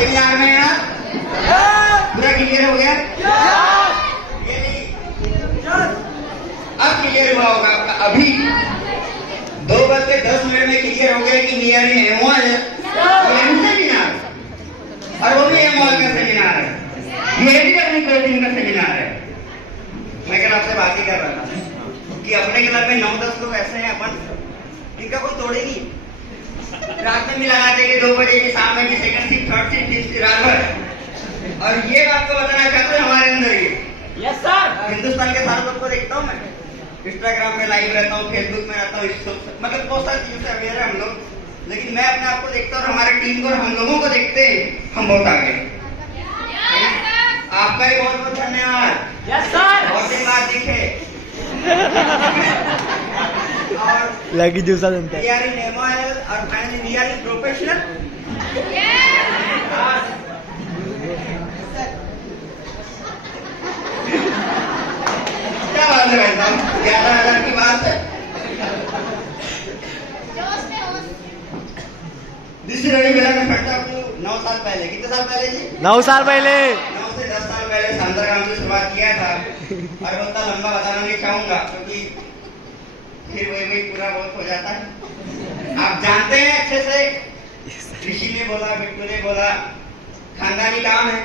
Seminar में यार पूरा क्लियर हो गया? ये नहीं, अब क्लियर हुआ होगा आपका। अभी 2:10 में क्लियर हो गया कि नियर एमओएल सेमिनार, और वो भी एमओएल का सेमिनार है, ये भी अपनी कोचिंग का सेमिनार है। मैं कल आपसे बात ही कर रहा था कि अपने क्लब में 9-10 लोग ऐसे हैं अपन, इनका कोई तोड़े नहीं। रात में मिला लाते कि 2 बजे की, शाम में की, second seat, third seat, fifth seat, रात भर। और ये बात को बताना चाहते हैं हमारे अंदर ये। Yes sir. हिंदुस्तान के सारे लोग को देखता हूँ मैं, इंस्टाग्राम में लाइव रहता हूँ, फेसबुक में रहता हूँ, मतलब बहुत सारी चीजों से अवेयर है हम लोग, लेकिन मैं अपने आप को देखता हूँ और हमारे टीम को और हम लोगों को देखते हैं हम बहुत आगे। आपका ही बहुत बहुत धन्यवाद। Yes sir. बहुत दिन बाद दिखे और लगी जूसा जनता वी आर इन एमओएल और finally we are in professional. क्या बात है भाई साहब, 11,000 की बात है। दूसरी रही मेरा फटता 9 साल पहले, कितने साल पहले जी? 9 साल पहले, 9 से 10 साल पहले संदरगाम से शुरुआत किया था। और उतना लंबा बताना नहीं चाहूंगा क्योंकि फिर वही पूरा बहुत हो जाता है। आप जानते हैं अच्छे से, ऋषि ने बोला, बिट्टू ने बोला, खानदानी काम है।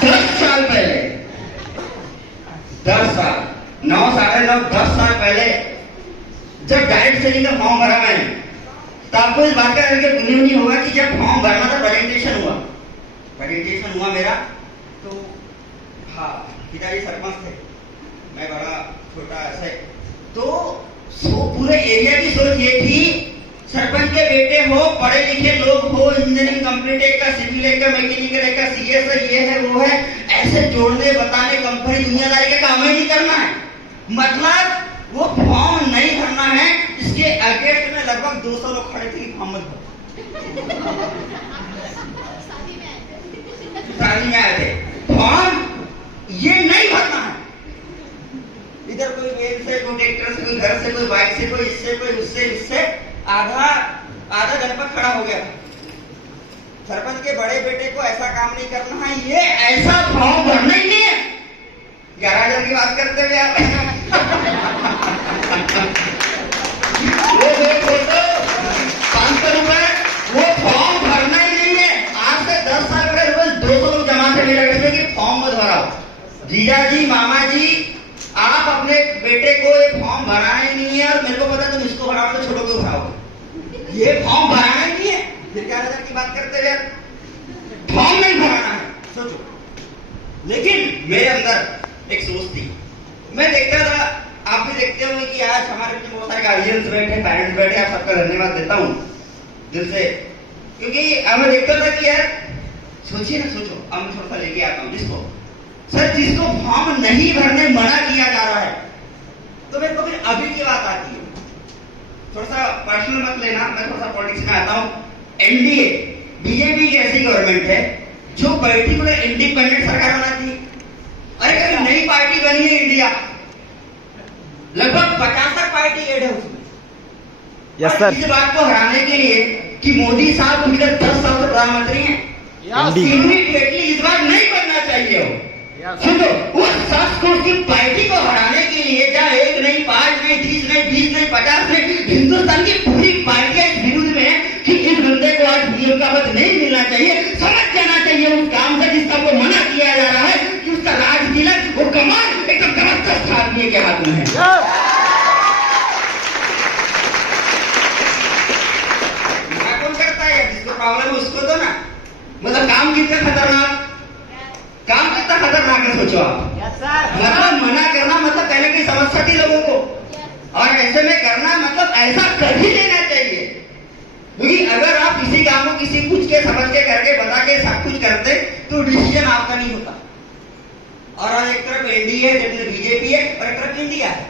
10 साल पहले, 10 साल, 9 साढ़े 9 10 साल पहले जब डायरेक्ट सेलिंग का फॉर्म भरा मैंने, तो आपको इस बात का नहीं होगा कि जब फॉर्म भरना था, प्रेजेंटेशन हुआ मेरा, तो हाँ पिताजी सरपंच थे, मैं बड़ा छोटा ऐसे, तो पूरे एरिया की सोच ये थी सरपंच के बेटे हो, पढ़े लिखे लोग हो, इंजीनियरिंग कंप्लीट एक का, सिविल एक का, मैकेनिकल एक का, सीएस है, ये है वो है, ऐसे जोड़ने बताने कंपनी दुनियादारी का काम ही नहीं करना है। मतलब वो फॉर्म नहीं भरना है। इसके अगेंस्ट में लगभग 200 लोग खड़े थे, फॉर्म मत भरो। शादी में आए थे, फॉर्म ये नहीं भरना है। इधर कोई वेल से, कोई ट्रैक्टर से, कोई घर से, कोई बाइक से, कोई इससे, कोई उससे, इससे आधा जनपद खड़ा हो गया। सरपंच के बड़े बेटे को ऐसा काम नहीं करना है, ये ऐसा फॉर्म भरना ही नहीं है। 11,000 की बात करते हुए आप वो 500 रुपए, वो फॉर्म भरना ही नहीं है। आज से 10 साल पहले रोज 200 लोग जमा थे मेरे घर में कि फॉर्म मत भराओ। जीजा जी, मामा जी, आप अपने बेटे को ये फॉर्म भराना ही नहीं है। और मेरे को पता तुम इसको भराओ तो छोटों को भराओ, ये फॉर्म भराना ही नहीं है। फिर 11,000 की बात करते हुए फॉर्म नहीं भराना है, सोचो। लेकिन मेरे अंदर एक सोच थी, मैं देखता था, आप भी देखते होंगे कि आज हमारे बीच बहुत सारे गार्जियंस बैठे, पेरेंट्स बैठे, आप सबका धन्यवाद देता हूँ दिल से, क्योंकि मैं देखता था कि यार सोचिए ना, सोचो, अब मैं थोड़ा सा लेके आता हूँ जिसको जिसको फॉर्म नहीं भरने मना किया जा रहा है, तो मेरे को फिर अभी की बात आती है। थोड़ा सा पर्सनल मत लेना, मैं थोड़ा सा पॉलिटिक्स में आता हूँ। एनडीए, बीजेपी की ऐसी गवर्नमेंट है जो पर्टिकुलर इंडिपेंडेंट सरकार बनाती है। अरे कभी नई पार्टी बनी है इंडिया, लगभग 50 पार्टी एड है उसमें। Yes sir. इस बात को हराने के लिए कि मोदी साहब पिछले 10 साल से प्रधानमंत्री हैं, इमीडिएटली इस बार नहीं बनना चाहिए हो। सुनो, उस शख्स को, उसकी पार्टी को हराने के लिए जहाँ 1 नहीं, 5 नहीं, 30 नहीं, 20 नहीं, 50 नहीं, हिंदुस्तान की पूरी पार्टियां इस विरुद्ध में है कि इस बंदे को आज पीएम का पद नहीं मिलना चाहिए। समझ जाना चाहिए उस काम से जिसका वो मना किया जा रहा है कि उसका राज तिलक, वो कमान एकदम जबरदस्त आदमी के हाथ में है। कौन करता है? जिसको प्रॉब्लम है उसको दो ना। मतलब काम कितना खतरनाक है सोचो आप। मतलब मना करना मतलब पहले की समस्या थी लोगों को, और ऐसे में करना मतलब ऐसा कर ही लेना चाहिए। क्योंकि अगर आप किसी काम को किसी पूछ के, समझ के, करके, बता के सब कुछ करते तो डिसीजन आपका नहीं होता। और एक तरफ एनडीए है, बीजेपी है, और एक तरफ इंडिया है।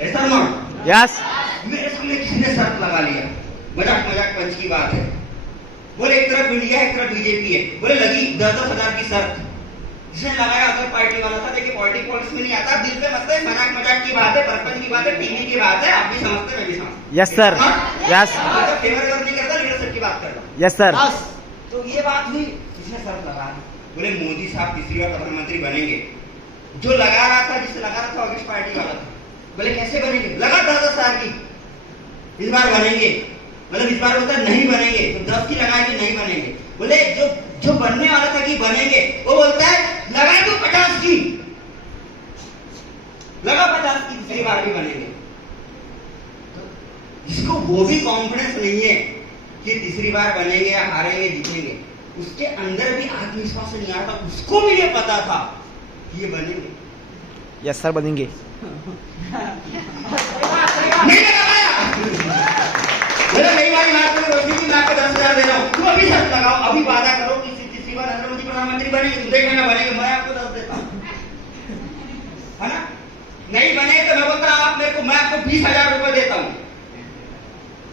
ऐसा नॉट? यस। मेरे सामने किसी ने शर्त लगा लिया, मजाक पंच की बात है, बोले एक तरफ इंडिया है, एक तरफ बीजेपी है, बोले लगी 10-10 हजार की शर्त। जिसने लगाया अदर पार्टी वाला था। देखिए पॉलिटिक्स में नहीं आता, दिल पे मत है, मजाक की बात है, बचपन की बात है, टीवी की बात है, आप भी समझते, मैं भी समझता। Yes sir, yes. फेवर नहीं करता, लीडरशिप की बात करता। Yes sir. तो ये बात हुई, इसने शर्त लगा दी, बोले मोदी साहब तीसरी बार प्रधानमंत्री बनेंगे। जो लगा रहा था, जिससे लगा रहा था ऑगस्ट पार्टी वाला था, बोले कैसे बनेंगे, लगा 10,000 की, इस बार बनेंगे, मतलब इस बार बोलता नहीं बनेंगे, तो 10 की लगाए कि नहीं बनेंगे। बोले जो बनने वाला था कि बनेंगे, वो बोलता है लगा दो 50 की, लगा 50 की, तीसरी बार भी बनेंगे। इसको वो भी कॉन्फिडेंस नहीं है कि तीसरी बार बनेंगे या हारेंगे जीतेंगे, उसके अंदर भी आत्मविश्वास नहीं आ रहा, उसको भी ये पता था कि ये बनेंगे। यस सर, बनेंगे। नहीं लगाया, बोले नहीं वाली बात करो, रोशनी मैं आपको 10,000 दे रहा हूँ, तुम अभी शर्त लगाओ, अभी वादा करो कि तीसरी बार नरेंद्र मोदी प्रधानमंत्री बनेंगे, तुम देखना बनेंगे, मैं आपको 10 देता हूँ, है ना। नहीं बने तो मैं बोलता आप मेरे को, मैं आपको 20,000 रुपए देता हूँ,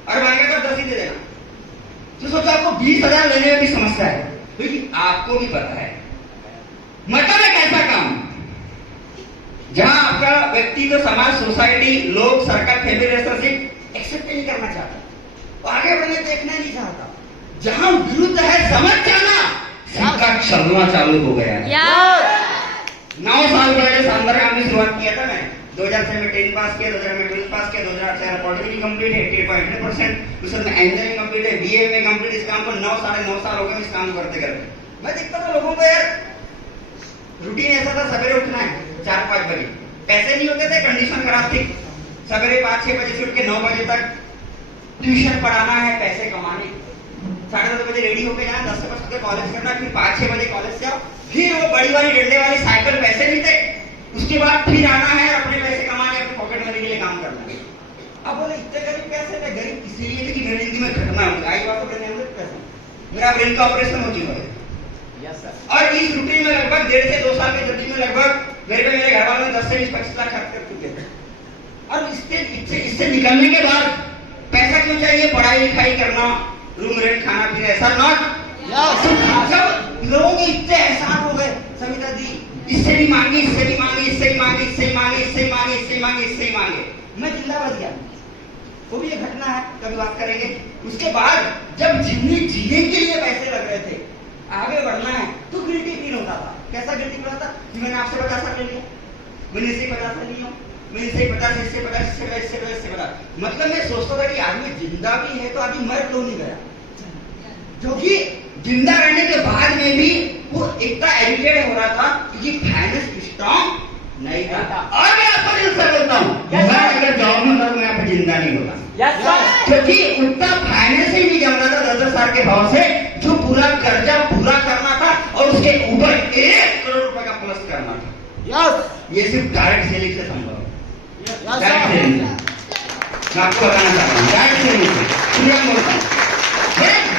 और बनेगा तो 10 ही दे देना। तो सोचो आपको 20,000 लेने में भी समस्या है, क्योंकि आपको भी पता है मतलब एक ऐसा काम जहां आपका व्यक्तिगत, समाज, सोसाइटी, लोग, सरकार, फैमिली रिलेशनशिप एक्सेप्ट नहीं करना चाहता, तो आगे बढ़ने देखना नहीं चाहता, जहां विरुद्ध है समझ जाना, सबका चलना चालू हो गया है। 9 साल पहले शानदार काम में शुरुआत किया था मैंने, 2006 में 10 पास किया, 2000 में 12 पास किया, 2008 से पॉलिटिकली कंप्लीट है 88.8%, उसमें इंजीनियरिंग कंप्लीट है, बीए में कंप्लीट। इस काम को 9 साल हो गए इस काम करते करते। मैं देखता था लोगों को, यार रूटीन ऐसा था, सवेरे उठना है 4-5 बजे, पैसे नहीं होते थे, कंडीशन खराब थी, सवेरे 5-6 बजे से उठ के 9 बजे तक ट्यूशन पढ़ाना है, पैसे कमाने, 10:30 बजे रेडी होकर जाना, 10 से 5 तक कॉलेज करना, फिर 5-6 बजे कॉलेज से आओ, फिर वो बड़ी वाली डंडे वाली साइकिल, पैसे नहीं थे, उसके बाद फिर आना है अपने पैसे कमाने, अपने पॉकेट मनी के लिए काम करना है। अब बोले इतने गरीब कैसे थे? गरीब इसलिए कि मेरी जिंदगी में घटना हुई, आई बात तो पैसा, मेरा ब्रेन का ऑपरेशन हो चुका है, और इस रूटीन में लगभग 1.5 से 2 साल की जर्नी में लगभग मेरे घर वालों ने 10 से 20-25 लाख खर्च कर चुके थे। और इससे निकलने के बाद पैसा क्यों चाहिए? पढ़ाई लिखाई करना, रूम रेंट, खाना पीना, ऐसा नॉट। लोगों के इतने एहसान हो गए, सविता दी इससे भी मांगी, इससे भी मांगी, इससे भी मांगी, इससे ही मांगी, इससे ही मांगी, इससे ही मांगी, इससे ही मांगे, मैं जिंदा बच गया। वो भी ये घटना है, कभी बात करेंगे। उसके बाद जब जीने के लिए पैसे लग रहे थे, आगे बढ़ना है, तो गिल्टी फील होता था। कैसा गिल्टी फील होता? कि मैंने आपसे 50 ले लिया, मैंने इससे 50 ले लिया, मैंने इससे 50, इससे 50, इससे 50, इससे 50, इससे 50। मतलब मैं सोचता था कि आदमी जिंदा भी है तो आदमी मर क्यों नहीं गया, क्योंकि जिंदा रहने के बाद में भी वो इतना एजुकेटेड हो रहा था क्योंकि फाइनेंस स्ट्रॉन्ग नहीं था। और मैं आपको दिल से बोलता हूँ, मैं अगर जॉब में होता तो मैं यहाँ पे जिंदा नहीं होता, क्योंकि उतना फाइनेंस ही नहीं जम रहा था 10 साल के भाव से, जो पूरा कर्जा पूरा करना था और उसके ऊपर 1 करोड़ रुपए का प्लस करना था। ये सिर्फ डायरेक्ट सेलिंग से संभव है। डायरेक्ट सेलिंग मैं आपको बताना चाहता हूँ, डायरेक्ट सेलिंग से बोलता हूँ।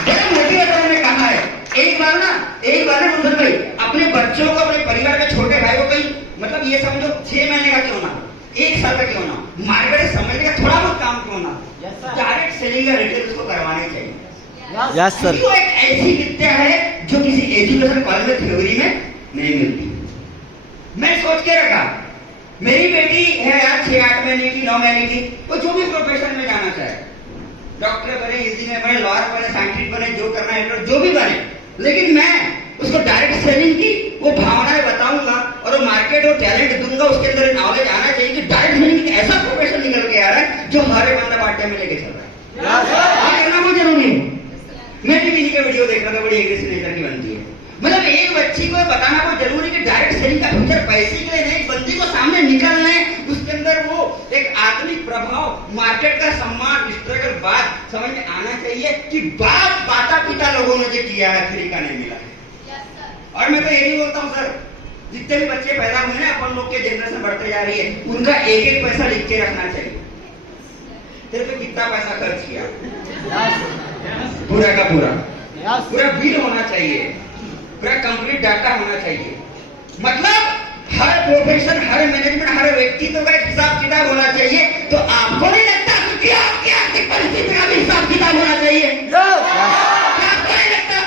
बड़े मोटिवेटर ने कहा है, एक बार ना मुंसर भाई अपने बच्चों को, अपने परिवार के छोटे भाई को कहीं, मतलब ये समझो 6 महीने का क्यों ना, 1 साल का क्यों ना, मार्केट समझने का थोड़ा बहुत काम क्यों ना, डायरेक्ट सेलिंग या रिटेल उसको करवाने चाहिए। Yes sir. वो एक ऐसी विद्या है जो किसी एजुकेशन कॉलेज में थ्योरी में नहीं मिलती। मैं सोच के रखा, मेरी बेटी है यार 6-8 महीने की, 9 महीने की, वो जो भी प्रोफेशन में जाना चाहे, डॉक्टर बने, इंजीनियर बने, लॉयर बने, साइंटिस्ट बने, जो करना है जो भी बने, लेकिन मैं उसको डायरेक्ट सेलिंग की वो भावनाएं बताऊंगा और वो मार्केट और टैलेंट दूंगा, उसके अंदर नॉलेज आना चाहिए कि डायरेक्ट सेलिंग ऐसा प्रोफेशन निकल के आ रहा है जो हर एक बंदा पार्ट टाइम में लेके चल रहा है। करना बहुत जरूरी है। मैं टीवी का वीडियो देख रहा था, बड़ी एग्रेसिव नेचर की बनती है, मतलब एक बच्ची को बताना बहुत जरूरी कि डायरेक्ट सेलिंग का फ्यूचर पैसे के लिए नहीं, बंदी को सामने निकलना है, उसके अंदर वो एक आत्मिक प्रभाव, मार्केट का सम्मान, स्ट्रगल बात समझ में आना चाहिए कि बाप माता पिता लोगों ने जो किया है फ्री का नहीं मिला है। और मैं तो यही बोलता हूँ सर, जितने भी बच्चे पैदा हुए हैं, अपन लोग के जनरेशन बढ़ते जा रही है, उनका 1-1 पैसा लिख के रखना चाहिए, तेरे पे कितना पैसा खर्च किया, पूरा का पूरा बिल होना चाहिए, पूरा कंप्लीट डाटा होना चाहिए। मतलब हर प्रोफेशन, हर मैनेजमेंट, हर व्यक्तित्व का हिसाब किताब होना चाहिए। तो आपको नहीं लगता कि आपकी आर्थिक परिस्थिति का भी हिसाब किताब होना चाहिए? आपको नहीं लगता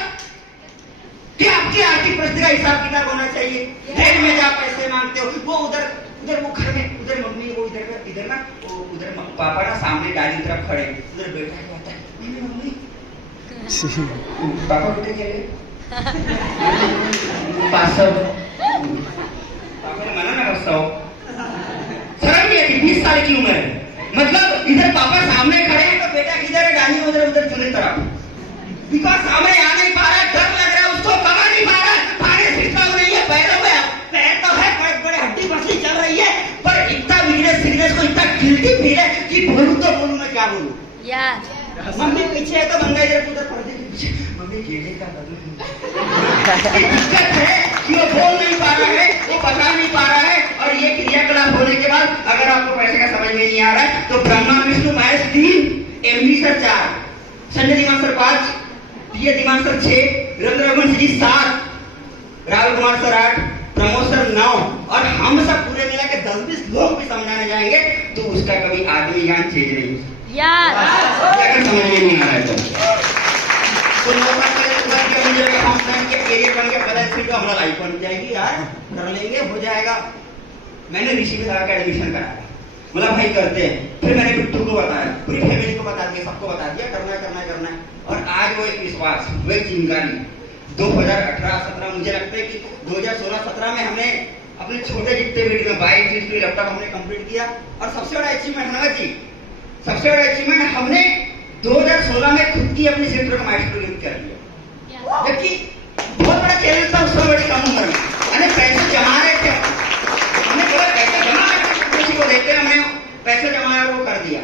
कि आपकी आर्थिक परिस्थिति का हिसाब किताब होना चाहिए? रेट में जब पैसे मांगते हो, वो उधर वो घर में, उधर मम्मी, वो इधर ना, वो उधर पापा ना सामने दादी तरफ खड़े, उधर बैठा रहता है, मम्मी पापा बेटे के लिए 500 पापा ने मना ना करता हो। शर्म नहीं आती, 20 साल की उम्र है, मतलब इधर पापा सामने खड़े हैं तो बेटा किधर है, डाली उधर उधर चुने तरफ, बिकॉज सामने आ नहीं पा रहा है, डर लग रहा है उसको, कमा नहीं पा रहा है, पानी फिरता नहीं है, पैरों में पैर तो है, बड़े हड्डी पसली चल रही है, पर इतना वीकनेस को इतना गिल्टी फील है कि बोलूं तो बोलूं, मैं क्या बोलूं यार। मम्मी पीछे है तो मंगा इधर उधर पर्दे के पीछे, मम्मी केले का बदल दिक्कत है कि वो बोल नहीं पा रहा है, वो बता नहीं पा रहा है। और ये क्रियाकलाप होने के बाद अगर आपको पैसे का समझ में नहीं आ रहा है तो ब्रह्मा विष्णु महेश 3, एमडी सर 4, संजय दिमाग सर 5, पीए दिमाग सर 6, रविंद्र रघुवंशी जी 7, राहुल कुमार सर 8, प्रमोद सर 9 और हम सब पूरे मिला के 10-20 लोग भी समझाने जाएंगे तो उसका कभी आदमी ज्ञान चेंज नहीं यार। अगर समझ में नहीं आ रहा है तो हमारा लाइफ बन जाएगी यार, कर लेंगे, हो जाएगा। मैंने ऋषि विधान का एडमिशन कराया, बोला भाई करते हैं, फिर मैंने बिट्टू को बताया, पूरी फैमिली को बता दिया, सबको बता दिया करना है करना है करना है। और आज वो एक विश्वास, वो एक चिंगारी 2018-17 मुझे लगता है कि 2016-17 में हमने अपने छोटे जितने वीडियो में 22 जीबी लैपटॉप हमने कंप्लीट किया। और सबसे बड़ा अचीवमेंट नगद जी, सबसे बड़ा अचीवमेंट हमने 2016 में खुद की अपनी सेंटर का माइस्ट्रो गिफ्ट कर लिया, जबकि बहुत बड़ा चैलेंज था उस समय बड़ी कम उम्र में, हमने पैसे जमा रहे थे, हमने बोला पैसे जमा किसी को देते, हमने पैसे जमाया और वो कर दिया।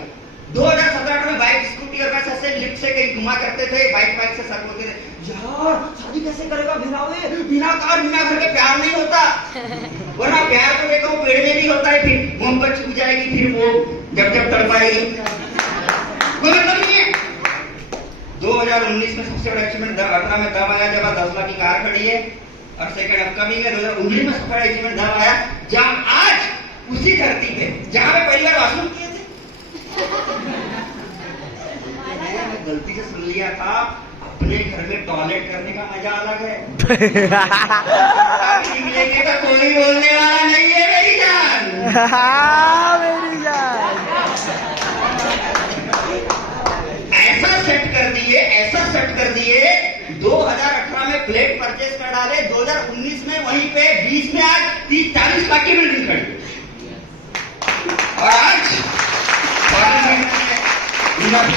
2017 में बाइक स्कूटी और बस ऐसे लिफ्ट से कहीं घुमा करते थे, बाइक से सर बोलते थे यार शादी कैसे करेगा बिना कार बिना घर के प्यार नहीं होता, वरना प्यार तो देखो पेड़ में भी होता है, फिर मोहब्बत छूट जाएगी, फिर वो जब तड़पाएगी, कोई मतलब नहीं है। 2019 में सबसे बड़ा अचीवमेंट 18 में तब आया जब 10 लाख की कार खड़ी है, और सेकंड अपकमिंग है 2019 में सबसे बड़ा अचीवमेंट तब आया जहां आज उसी धरती पे जहां पे पहली बार वॉशरूम किए थे मैंने गलती से सुन लिया था, अपने घर में टॉयलेट करने का मजा अलग है। निकलेंगे तो कोई बोलने वाला नहीं है मेरी जान। मेरी जान ऐसा सेट कर दिए 2018 में फ्लैट परचेस कर डाले, 2019 में वहीं पे 20 में आज 30-40 लाख की बिल्डिंग खड़ी, और आज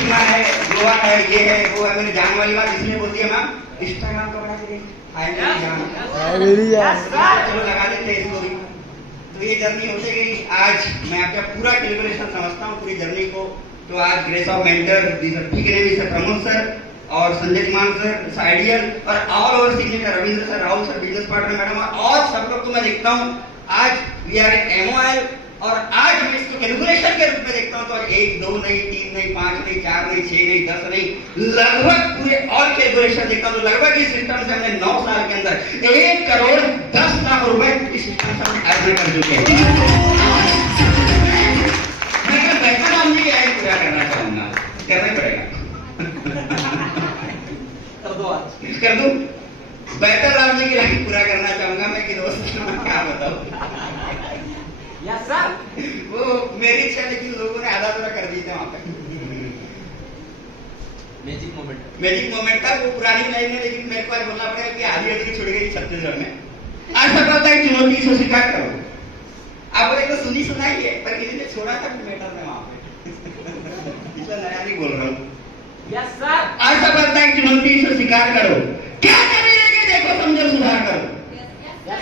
है, गोवा है, ये है वो है। मेरी जान वाली बात इसलिए बोलती है मैम, इंस्टाग्राम का बड़ा चलो लगा लेते हैं इसको भी। तो ये जर्नी होते गई, आज मैं आपका पूरा कैलकुलेशन समझता हूँ पूरी जर्नी को। तो आज grace of mentor Pramod sir और संजय दिमान सर आइडियल और all over signature Ravindra sir, Rahul sir business partner madam और सब लोग को मैं देखता हूँ। आज वी आर इन MOL और आज मैं इसको कैलकुलेशन के रूप में देखता हूँ तो आज 1, 2 नहीं, 3 नहीं, 5 नहीं, 4 नहीं, 6 नहीं, 10 नहीं, लगभग पूरे और कैलकुलेशन देखता हूँ तो लगभग इस सिस्टम से हमने 9 साल के अंदर 1,10,00,000 रुपए इस सिस्टम से हमने अर्जन कर चुके हैं। मैं बेहतर नाम जी की लाइन पूरा करना चाहूंगा, करना पड़ेगा कर दूं, बेहतर राम जी की लाइन पूरा करना चाहूंगा मैं कि दोस्त क्या बताऊं। यस सर, वो मेरी इच्छा लेकिन लोगों ने आधा पूरा कर दी थी वहां पे। मैजिक मोमेंट था वो पुरानी लाइन है, लेकिन मेरे को आज बोलना पड़ेगा कि आधी अधूरी छूट गई छत्तीसगढ़ में। आज पता होता है चुनौती से स्वीकार करो, आप बोले तो सुनी सुनाई है, पर किसी ने छोड़ा था मैटर में वहां पे इसलिए नया नहीं बोल रहा हूँ। यस सर, आज पता है चुनौती से स्वीकार करो, क्या कमी रह गई देखो समझो सुधार करो।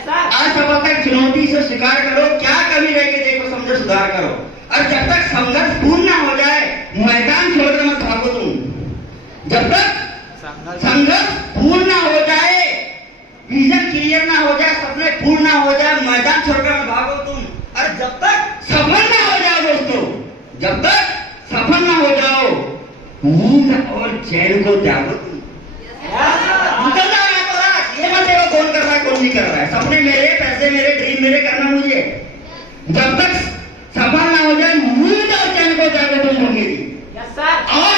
आज पता है चुनौती से स्वीकार करो, क्या कमी रह गई देखो समझो सुधार करो। और जब तक संघर्ष पूर्ण ना हो जाए मैदान छोड़कर मत भागो तुम, जब तक संघर्ष पूर्ण ना हो जाए, विजन क्लियर ना हो जाए, सपने पूर्ण ना हो जाए, मैदान छोड़कर मत भागो तुम। और जब तक सफल ना हो जाओ दोस्तों, जब तक सफल ना हो जाओ नींद और चैन को त्यागो तुम। ये मत देखो कौन कर रहा है कौन नहीं कर रहा है, सपने मेरे, पैसे मेरे, ड्रीम मेरे, करना मुझे। जब तक सफल ना हो जाए नींद और चैन को त्यागो तुम लोग। यस सर, और